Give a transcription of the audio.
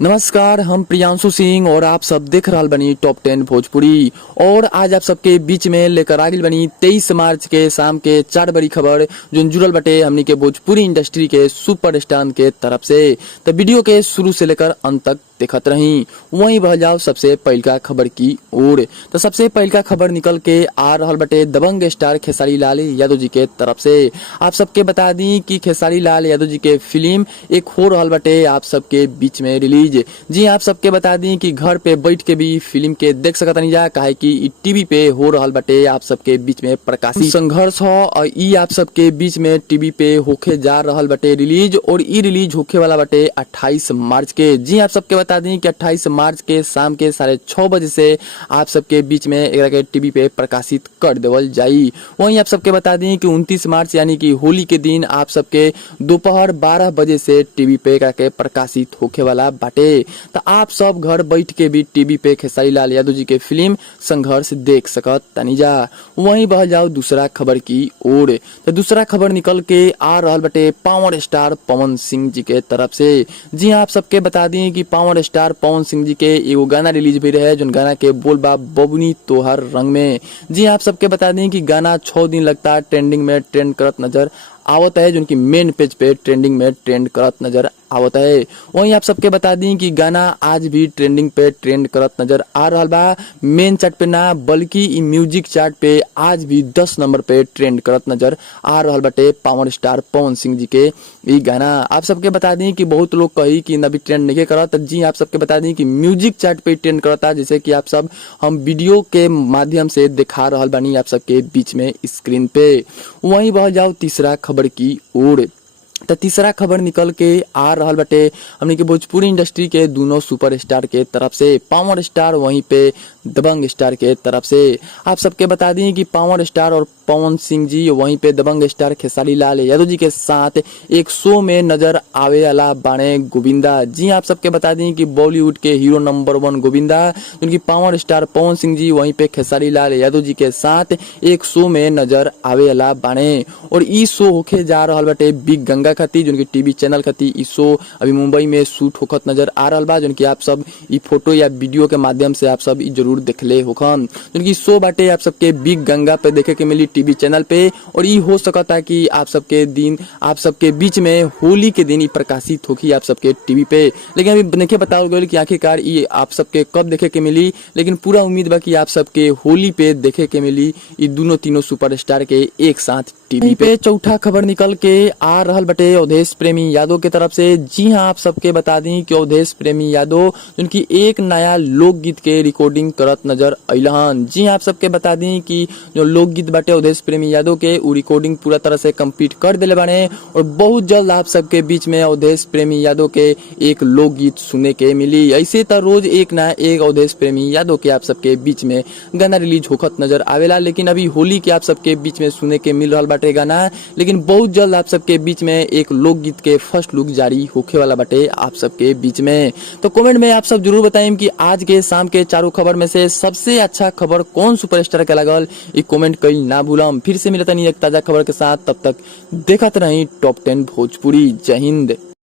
नमस्कार, हम प्रियांशु सिंह और आप सब देख रहल बनी टॉप 10 भोजपुरी। और आज आप सबके बीच में लेकर आगिल बनी 23 मार्च के शाम के 4 बड़ी खबर जो जुड़ल बटे हमनी के भोजपुरी इंडस्ट्री के सुपरस्टार के तरफ से। तो वीडियो के शुरू से लेकर अंत तक देखत रही। वहीं बह जाओ सबसे पहलका खबर की ओर। तो सबसे पहलका खबर निकल के आ रहल बटे दबंग स्टार खेसारी लाल यादव जी के तरफ से। आप सबके बता दी कि खेसारी लाल यादव जी के फिल्म एक हो रहल बटे आप सबके बीच में रिलीज। जी आप सबके बता दी कि घर पे बैठ के भी फिल्म के देख सकत नहीं जा, काहे कि टीवी पे हो रहल बटे आप सबके बीच में प्रकाशित संघर्ष हो और ई आप सबके बीच में टीवी पे होके जा रहल बटे रिलीज। और ई रिलीज होके वाला बटे 28 मार्च के। जी आप सबके बता दी कि 28 मार्च के शाम के 6:30 बजे से आप सबके बीच में एकरा के टीवी पे प्रकाशित कर देवल जाई। वहीं आप सबके बता दी कि 29 मार्च यानी कि होली के दिन आप सबके दोपहर 12 बजे से टीवी पे एकरा के प्रकाशित होके वाला बाटे। तो आप सब घर बैठ के भी टीवी पे खेसारी लाल यादव जी के फिल्म संघर्ष देख सकत तनी जा। वहीं बह जाओ दूसरा खबर की ओर। तो दूसरा खबर निकल के आ रहल बटे पावर स्टार पवन सिंह जी के तरफ से। जी आप सबके बता दी कि पावर स्टार पवन सिंह जी के एगो गाना रिलीज भी रहे जो गाना के बोल बा बबुनी तोहर रंग में। जी आप सबके बता दी कि गाना 6 दिन लगता ट्रेंडिंग में ट्रेंड करत नजर आवत है, जो उनकी मेन पेज पे ट्रेंडिंग में ट्रेंड करत नजर आवत है। वहीं आप सबके बता दी कि गाना आज भी ट्रेंडिंग पे ट्रेंड करत नजर आ रहा बा। मेन चार्ट पे ना बल्कि ई म्यूजिक चार्ट पे आज भी 10 नंबर पे ट्रेंड करत नजर आ रहा बटे पावर स्टार पवन सिंह जी के ई गाना। आप सबके बता दी कि बहुत लोग कही कि अभी ट्रेंड नहीं करत। जी आप सबके बता दी कि म्यूजिक चार्ट पे ट्रेंड करता, जैसे कि आप सब हम वीडियो के माध्यम से दिखा रहा बानी आप सबके बीच में स्क्रीन पे। वहीं बह जाओ तीसरा खबर की ओर। तो तीसरा खबर निकल के आ रहल बटे हमने के भोजपुरी इंडस्ट्री के दोनों सुपरस्टार के तरफ से। पावर स्टार वहीं पे दबंग स्टार के तरफ से। आप सबके बता दी कि पावर स्टार और पवन सिंह जी वहीं पे दबंग स्टार खेसारी लाल यादव जी के साथ एक शो में नजर आवे वाला बाणे गोविंदा। जी आप सबके बता दी कि बॉलीवुड के हीरो नंबर 1 गोविंदा, उनकी पावर स्टार पवन सिंह जी वहीं पे खेसारी लाल यादव जी के साथ एक शो में नजर आवे वाला बाणे। और ई शो होके जा रहल बटे बिग गंगा खती, जो टीवी चैनल खती ई शो अभी मुंबई में शूट होखत नजर आ रहल बा, जो कि आप सब ई फोटो या वीडियो के माध्यम से आप सब ई जरूर देखले होखन। जो शो बाटे आप सबके बिग गंगा पे देखे के मिली टीवी चैनल पे। और ई हो सकता कि आप सबके बीच में होली के दिन ई प्रकाशित होगी आप सबके टीवी पे। लेकिन अभी नहीं बताओ गए कि आखिरकार ये आप सबके कब देखे के मिली, लेकिन पूरा उम्मीद बा कि आप सबके होली पे देखे के मिली ई दोनों तीनों सुपरस्टार के एक साथ टीवी पे। चौथा खबर निकल के आ रहल बटे अवधेश प्रेमी यादव के तरफ से। जी हाँ आप सबके बता दी कि अवधेश प्रेमी यादव उनकी एक नया लोकगीत के रिकॉर्डिंग करत नजर अइलहन। जी हाँ आप सबके बता दी कि जो लोकगीत बाटे अवधेश प्रेमी यादव के वो रिकॉर्डिंग पूरा तरह से कंप्लीट कर दिले बाने। और बहुत जल्द आप सबके बीच में अवधेश प्रेमी यादव के एक लोकगीत सुने के मिली। ऐसे तो रोज एक ना एक अवधेश प्रेमी यादव के आप सबके बीच में गाना रिलीज होखत नजर आवेला, लेकिन अभी होली के आप सबके बीच में सुने के मिल रहा बाटे गाना। लेकिन बहुत जल्द आप सबके बीच में एक लोकगीत के फर्स्ट लुक जारी होखे वाला बाटे आप सबके बीच में। तो कमेंट में आप सब जरूर बताएं कि आज के शाम के चारों खबर में से सबसे अच्छा खबर कौन सुपरस्टार के लगल। ये कमेंट कइल ना भूलम। फिर से मिलता नहीं एक ताजा खबर के साथ, तब तक देखत रही टॉप 10 भोजपुरी। जय हिंद।